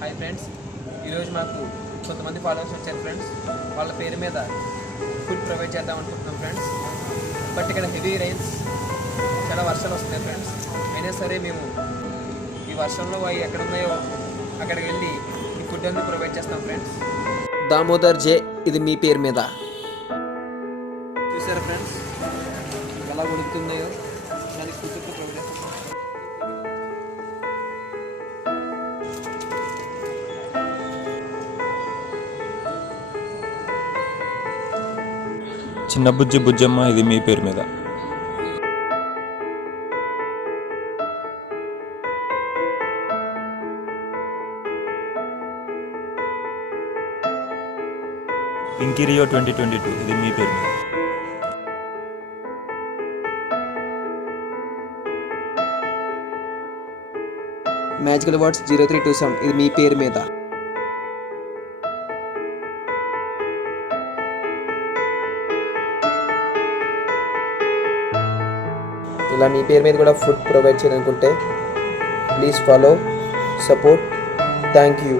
Hi friends, ఈరోజు మాకు కొంతమంది ఫాలోవర్స్ వచ్చారు ఫ్రెండ్స్. వాళ్ళ పేరు మీద ఫుడ్ ప్రొవైడ్ చేద్దాం అనుకుంటున్నాం ఫ్రెండ్స్. బట్ ఇక్కడ హెవీ రైన్స్, చాలా వర్షాలు వస్తున్నాయి ఫ్రెండ్స్. అయినా సరే మేము ఈ వర్షంలో అవి ఎక్కడ ఉన్నాయో అక్కడికి వెళ్ళి ఈ ఫుడ్ అనేది ప్రొవైడ్ చేస్తాం ఫ్రెండ్స్. దామోదర్ జే, ఇది మీ పేరు మీద. చూసారా ఫ్రెండ్స్ ఎలా ఉడుకుతున్నాయో, దానికి ఫుడ్ ప్రొవైడ్ చేస్తాం. చిన్న బుజ్జి బుజ్జమ్మ, ఇది మీ పేరు మీద. పింకీ రియో 2022, ఇది మీ పేరు మీద. మ్యాజికల్ వర్డ్స్ 0327, ఇది మీ పేరు మీద. ఇలా మీ పేరు మీద కూడా ఫుడ్ ప్రొవైడ్ చేయాలనుకుంటే please follow, support. Thank you.